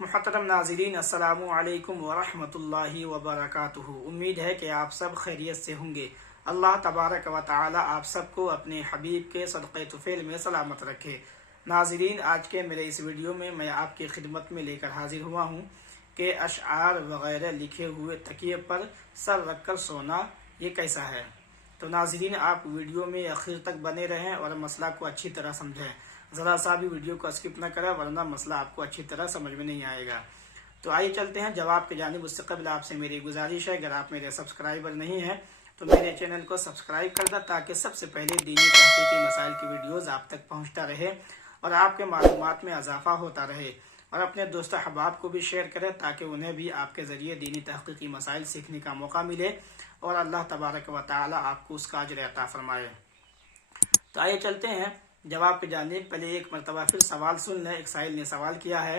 मुहतरम नाज़रीन, अस्सलामु अलैकुम वरहमतुल्लाहि वबरकातुहू। उम्मीद है कि आप सब खैरियत से होंगे। अल्लाह तबारक व तआला आप सबको अपने हबीब के सदक़े तुफ़ैल में सलामत रखे। नाज़रीन, आज के मेरे इस वीडियो में मैं आपकी खिदमत में लेकर हाजिर हुआ हूँ कि अशआर वग़ैरह लिखे हुए तकिए पर सर रख कर सोना ये कैसा है। तो नाज़रीन, आप वीडियो में आखिर तक बने रहें और मसला को अच्छी तरह समझें। ज़रा सा भी वीडियो को स्किप न करें, वरना मसला आपको अच्छी तरह समझ में नहीं आएगा। तो आइए चलते हैं जवाब की जानिब। उससे कबल आपसे मेरी गुजारिश है, अगर आप मेरे सब्सक्राइबर नहीं हैं तो मेरे चैनल को सब्सक्राइब कर दें, ताकि सबसे पहले दीनी तहक़ीक़ी मसाइल की वीडियोज़ आप तक पहुँचता रहे और आपके मालूमात में इजाफ़ा होता रहे। और अपने दोस्त अहबाब को भी शेयर करें, ताकि उन्हें भी आपके ज़रिए दीनी तहक़ीक़ी मसाइल सीखने का मौका मिले और अल्लाह तबारक व तआला आपको उसका अजर अता फरमाए। तो आइए चलते हैं जवाब की जानिब। पहले एक मरतबा फिर सवाल सुन लें। एक साइल ने सवाल किया है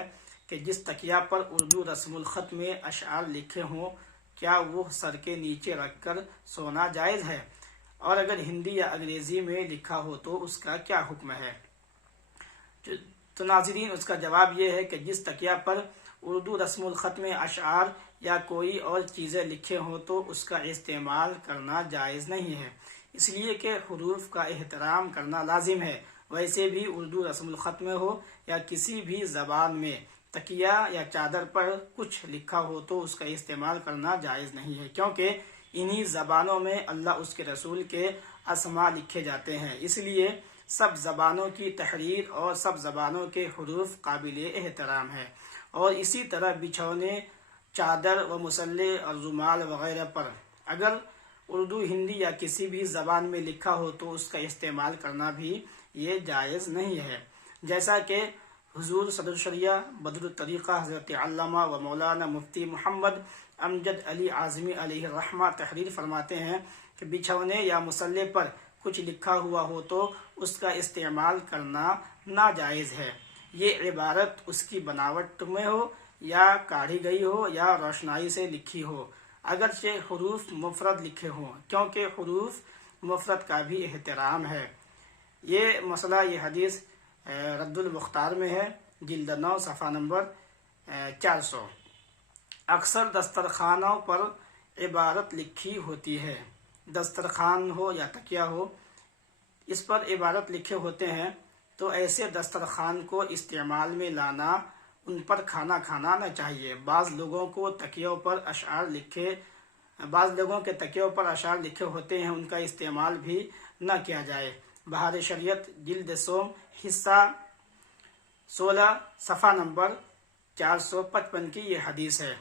कि जिस तकिया पर उर्दू रस्मुल ख़त में अशआर लिखे हों, क्या वो सर के नीचे रख कर सोना जायज़ है, और अगर हिंदी या अंग्रेज़ी में लिखा हो तो उसका क्या हुक्म है। तो नाज़रीन, उसका जवाब ये है कि जिस तकिया पर उर्दू रस्मुल ख़त में अशआर या कोई और चीज़ें लिखे हों तो उसका इस्तेमाल करना जायज़ नहीं है, इसलिए कि हुरूफ का एहतराम करना लाजिम है। वैसे भी उर्दू रस्मुल ख़त में हो या किसी भी ज़बान में तकिया या चादर पर कुछ लिखा हो तो उसका इस्तेमाल करना जायज़ नहीं है, क्योंकि इन्हीं ज़बानों में अल्लाह उसके रसूल के अस्मा लिखे जाते हैं। इसलिए सब ज़बानों की तहरीर और सब ज़बानों के हुरूफ काबिल एहतराम है। और इसी तरह बिछौने, चादर व मुसल्ले और रुमाल वगैरह पर अगर उर्दू, हिंदी या किसी भी ज़बान में लिखा हो तो उसका इस्तेमाल करना भी ये जायज़ नहीं है। जैसा कि हुजूर सदर शरिया बदरुत तरीक़ा हज़रत अल्लामा व मौलाना मुफ्ती मोहम्मद अमजद अली आज़मी अलैहि रहमा तहरीर फरमाते हैं कि बिछौने या मुसल्ले पर कुछ लिखा हुआ हो तो उसका इस्तेमाल करना नाजायज़ है। ये इबारत उसकी बनावट में हो या काढ़ी गई हो या रोशनाई से लिखी हो, अगरचे हुरूफ मुफरद लिखे हों, क्योंकि हुरूफ मुफरद का भी एहतराम है। ये मसला, ये हदीस रद्दुल मुख्तार में है, जिल्द 9 सफ़ा नंबर 400। अक्सर दस्तरखानों पर इबारत लिखी होती है। दस्तरखान हो या तकिया हो, इस पर इबारत लिखे होते हैं, तो ऐसे दस्तरखान को इस्तेमाल में लाना, उन पर खाना खाना न चाहिए। बाज़ लोगों के तकियों पर अशआर लिखे होते हैं, उनका इस्तेमाल भी न किया जाए। बहार शरीयत जिल्द सोम हिस्सा 16 सफ़ा नंबर 455 की ये हदीस है।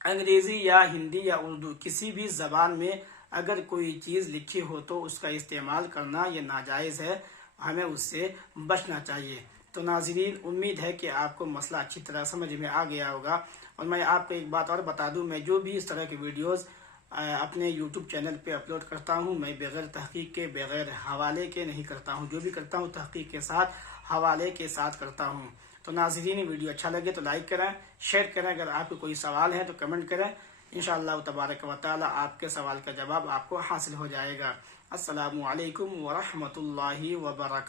अंग्रेज़ी या हिंदी या उर्दू किसी भी ज़बान में अगर कोई चीज़ लिखी हो तो उसका इस्तेमाल करना ये नाजायज़ है, हमें उससे बचना चाहिए। तो नाज़रीन, उम्मीद है कि आपको मसला अच्छी तरह समझ में आ गया होगा। और मैं आपको एक बात और बता दूं, मैं जो भी इस तरह की वीडियोस अपने YouTube चैनल पे अपलोड करता हूं, मैं बग़ैर तहक़ीक़ के, बग़ैर हवाले के नहीं करता हूं। जो भी करता हूं तहक़ीक़ के साथ, हवाले के साथ करता हूं। तो नाज़रीन, वीडियो अच्छा लगे तो लाइक करें, शेयर करें। अगर आपको कोई सवाल है तो कमेंट करें। इंशाअल्लाह तबारक व तआला आपके सवाल का जवाब आपको हासिल हो जाएगा। अस्सलामु अलैकुम व रहमतुल्लाहि व बरकातुहू।